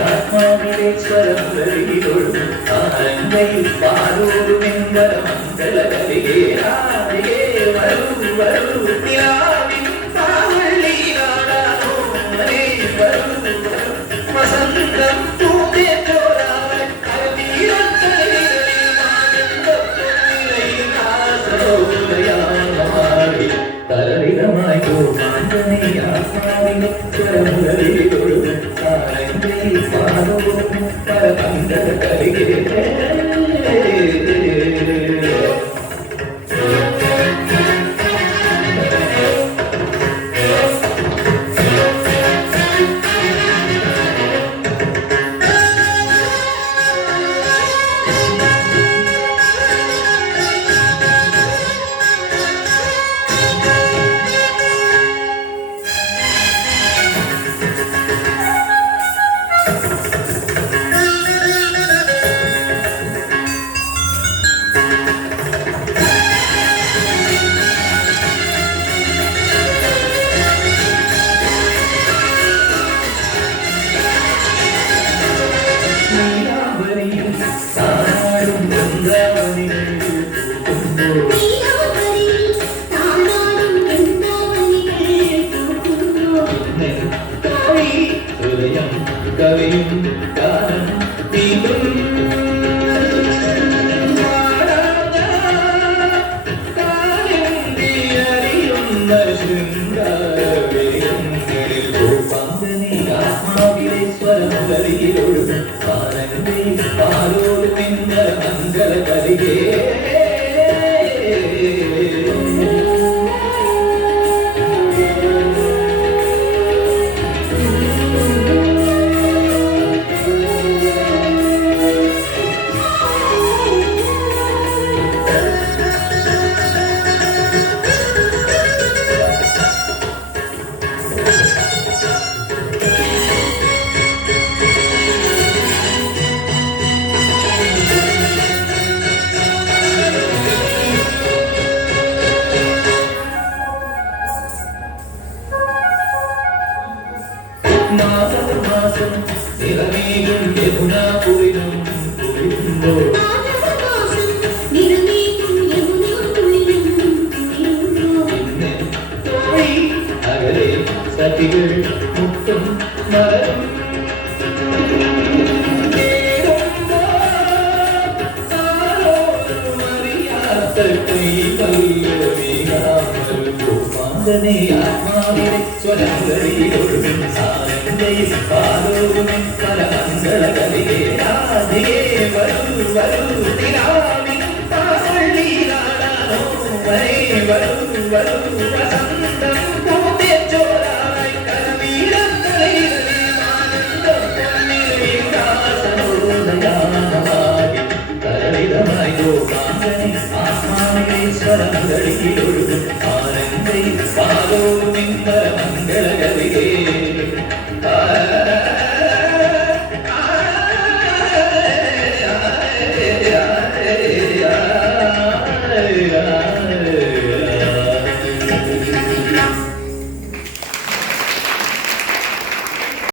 ആത്മാവിലെ സ്വരങ്ങളിലൊഴും ആനന്ദയിൽ പാലോടും എങ്കര മംഗളകലികേ ആദികേ വരൂ വരൂ നിലാവിൻ താവള്ളിയിലാടാനോ മരേ വരൂ വരൂ വസന്തം പൂവേ പോരാൻ അരവീരത്തലയിൽ മാനന്ദപ്പൊന്നിലയിൽ ആസരോദയാനമാടി തരളിതമായി ഗോപാന്തനെ ആത്മാവിലെ സ്വരങ്ങളിലൊഴും ആനന്ദയിൽ പാലോടും പരമംഗളകലികേ കവിയും കാലം തീരും കാലിയറിയുന്ന ശൃംഗാരവേങ്ങളിൽ ഗോപാന്തനെ ആത്മാവിലെ സ്വരങ്ങളിലൊഴും ആനന്ദയിൽ പാലോടും എന്ന മംഗളകലികേ മാസം നിറമേകും യമുനാപുരിനും കുളിരുമ്പോൾ പിന്നെ അകലെ സതികൾ മുട്ടും മരം ഗോപാന്തനെ ആത്മാവിലെ സ്വരങ്ങളിലൊഴുകും ആനന്ദയിൽ പാലോടും പരമംഗളകലികേ ആദികേ വരൂ വരൂ നിലാവിൻ താവള്ളിയിലാടാനോ വരേ വരൂ വരൂ വസന്തം